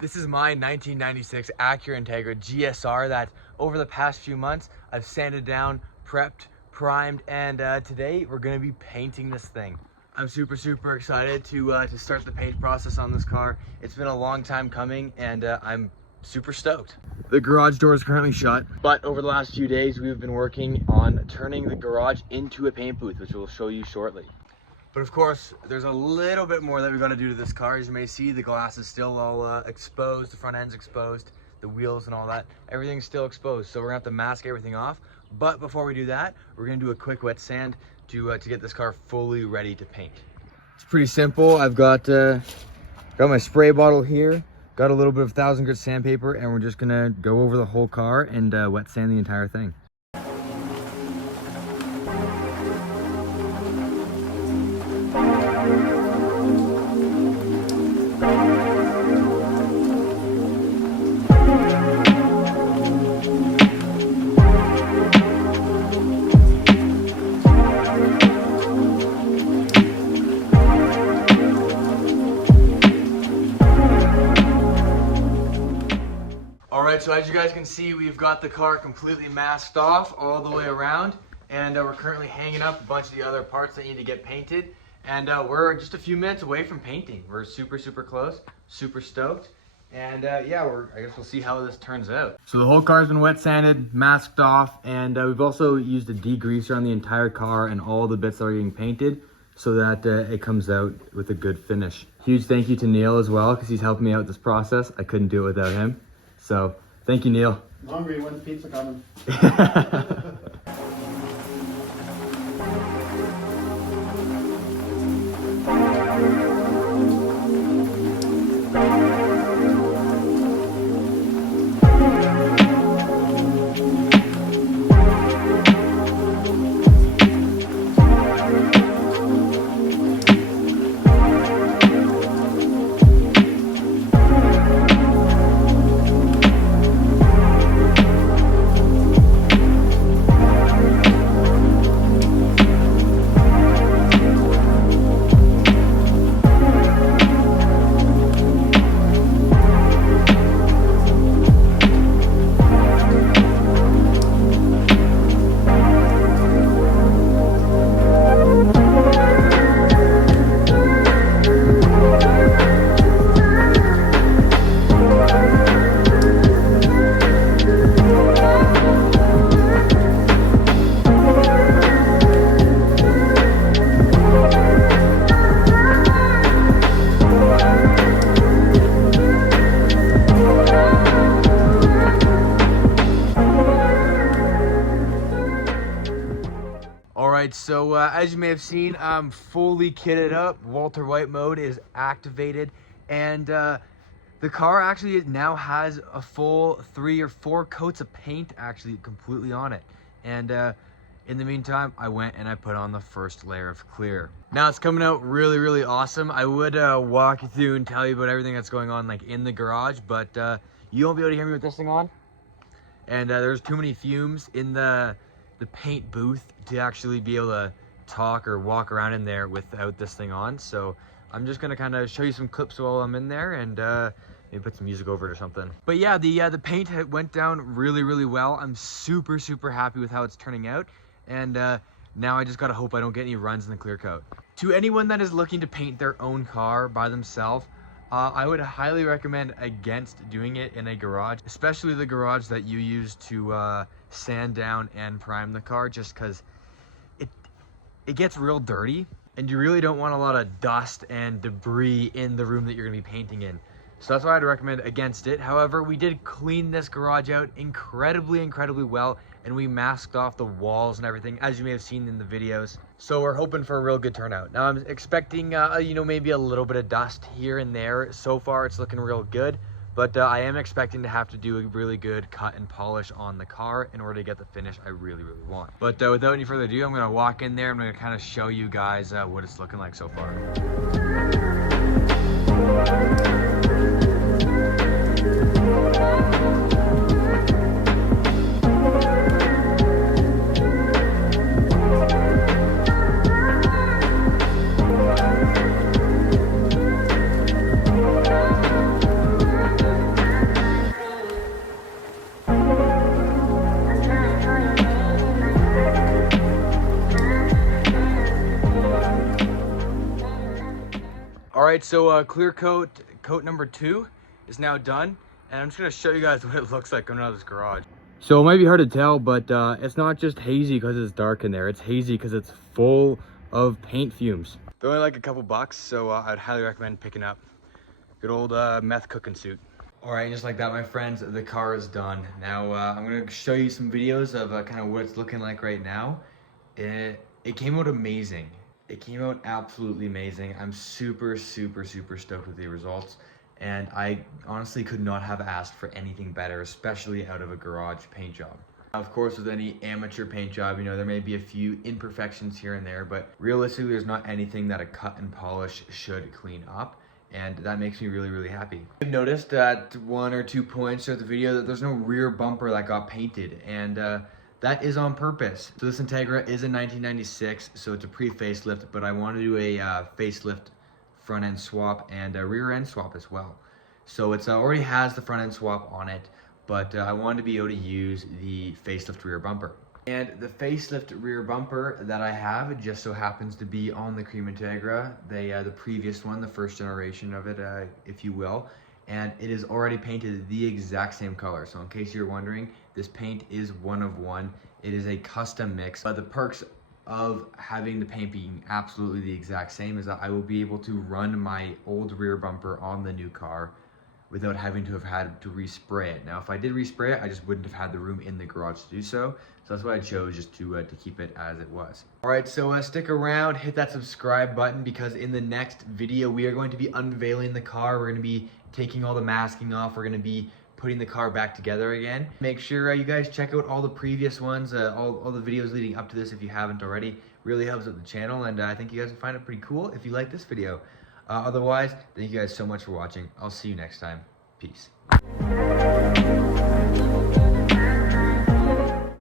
This is my 1996 Acura Integra GSR that over the past few months I've sanded down, prepped, primed, and today we're gonna be painting this thing. I'm super excited to start the paint process on this car. It's been a long time coming and I'm super stoked. The garage door is currently shut, but over the last few days we've been working on turning the garage into a paint booth, which we'll show you shortly. But of course, there's a little bit more that we got to do to this car. As you may see, the glass is still all exposed, the front end's exposed, the wheels and all that. Everything's still exposed, so we're gonna have to mask everything off. But before we do that, we're gonna do a quick wet sand to get this car fully ready to paint. It's pretty simple. I've got my spray bottle here, got a little bit of 1000 grit sandpaper, and we're just gonna go over the whole car and wet sand the entire thing. Alright, so as you guys can see, we've got the car completely masked off all the way around, and we're currently hanging up a bunch of the other parts that need to get painted, and we're just a few minutes away from painting. We're super close, super stoked, and yeah, I guess we'll see how this turns out. So the whole car's been wet sanded, masked off, and we've also used a degreaser on the entire car and all the bits that are getting painted so that it comes out with a good finish. Huge thank you to Neil as well, because he's helping me out with this process. I couldn't do it without him. So, thank you, Neil. I'm hungry. When's pizza coming? Alright, so as you may have seen, I'm fully kitted up. Walter White mode is activated, and the car actually now has a full 3 or 4 coats of paint actually completely on it. And in the meantime, I went and I put on the first layer of clear. Now it's coming out really awesome. I would walk you through and tell you about everything that's going on like in the garage, but you won't be able to hear me with this thing on. And there's too many fumes in the paint booth to actually be able to talk or walk around in there without this thing on. So I'm just gonna kind of show you some clips while I'm in there and maybe put some music over it or something. But yeah, the paint went down really well. I'm super happy with how it's turning out, and now I just gotta hope I don't get any runs in the clear coat. To anyone that is looking to paint their own car by themselves, I would highly recommend against doing it in a garage, especially the garage that you use to sand down and prime the car, just because it gets real dirty and you really don't want a lot of dust and debris in the room that you're going to be painting in. So that's why I'd recommend against it. However, we did clean this garage out incredibly well, and we masked off the walls and everything, as you may have seen in the videos. So we're hoping for a real good turnout. Now I'm expecting, you know, maybe a little bit of dust here and there. So far it's looking real good, but I am expecting to have to do a really good cut and polish on the car in order to get the finish I really want. But without any further ado, I'm gonna walk in there. I'm gonna kind of show you guys what it's looking like so far. right, so clear coat number 2 is now done, and I'm just gonna show you guys what it looks like coming out of this garage. So it might be hard to tell, but it's not just hazy because it's dark in there. It's hazy because it's full of paint fumes. They're only like a couple bucks, so I'd highly recommend picking up. Good old meth cooking suit. All right, just like that, my friends, the car is done. Now I'm gonna show you some videos of kind of what it's looking like right now. It came out amazing. It came out absolutely amazing. I'm super stoked with the results. And I honestly could not have asked for anything better, especially out of a garage paint job. Of course, with any amateur paint job, you know, there may be a few imperfections here and there, but realistically, there's not anything that a cut and polish should clean up. And that makes me really happy. I've noticed at 1 or 2 points throughout the video that there's no rear bumper that got painted, and that is on purpose. So this Integra is a 1996, so it's a pre-facelift, but I want to do a facelift front end swap and a rear end swap as well. So it's already has the front end swap on it, but I wanted to be able to use the facelift rear bumper. And the facelift rear bumper that I have, it just so happens to be on the Cream Integra, the previous one, the first generation of it, if you will. And it is already painted the exact same color. So in case you're wondering, this paint is 1 of 1. It is a custom mix. But the perks of having the paint being absolutely the exact same is that I will be able to run my old rear bumper on the new car without having to have had to respray it. Now, if I did respray it, I just wouldn't have had the room in the garage to do so. So that's why I chose, just to keep it as it was. All right, so stick around, hit that subscribe button, because in the next video, we are going to be unveiling the car. We're gonna be taking all the masking off. We're gonna be putting the car back together again. Make sure you guys check out all the previous ones, all the videos leading up to this if you haven't already. Really helps out the channel, and I think you guys will find it pretty cool if you like this video. Otherwise, thank you guys so much for watching. I'll see you next time. Peace.